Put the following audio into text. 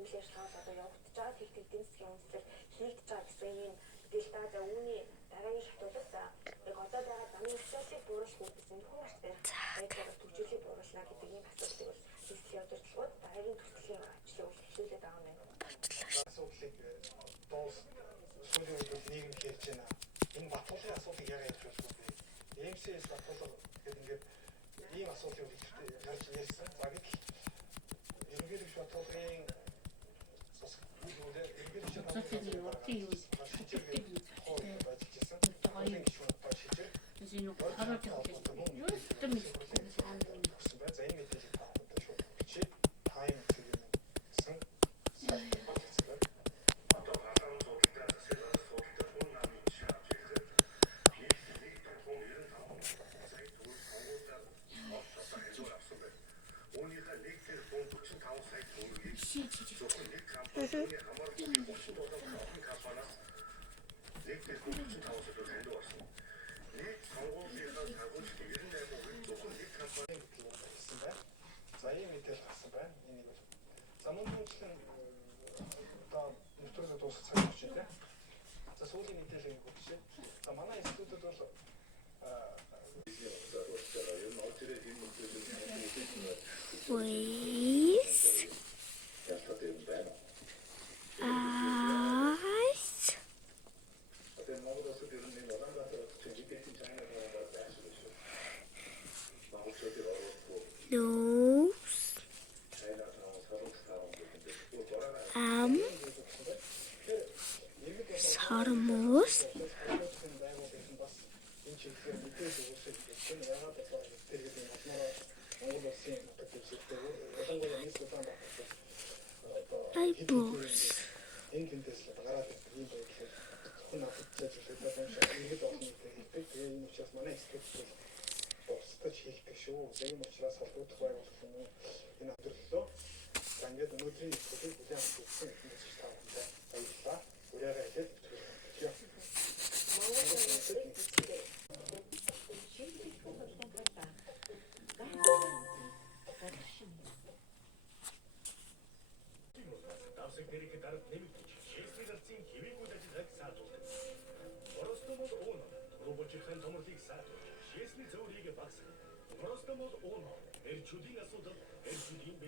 үйл ажиллагаа одоо явагдаж байгаа тэг эдийн засгийн үндэслэл хийгдэж байгаа гэсэн ийм мэдээлэл та за үүний дараагийн шатуулах за яг одоо байгаа замын хөлсөлийг бууруулах гэсэн хүн арт барих төгжүүлийг бууруулна гэдэг ийм асуудлыг бол нийслэлийн удирдлагууд дараагийн төслийн ажлыг эхлүүлээд байгаа юм байна. Асуудлыг сүүлийн үед нийгэм хэлж байна. Энэ Батулгын асуудлыг яг яаж болох вэ? МСС Батулга гэдэг ингээд ийм асуудлыг гарч ирсэн. За гэтэл ерөнхийдөө Батулгын За ийм мэдээлэл гарсан байна. Энийг бол замун хөгжлийн одоо нэвтрүүлэг дуусах цаг болж байна. За сүүлийн мэдээлэл өгчээ. За манай институтэд бол энэ тэмдэглэл гараад ийм байдлаар зөвхөн надад зэжлээд байгаа юм шиг иргэд олон нийтэд хэлдэг. Тэгээ энэ учраас манай институт бол бусдад хийгдэх шүү. Тийм учраас холбогдох байгууллагын энэ өдөрлөө. За ингээд өнөөдрийн нэвтрүүлгийг бүхэн авсан хүмүүс таавал баярлалаа. Үрээрээ хэлээд Просто мод он, эрчүүдийн асуудал эрчүүдийн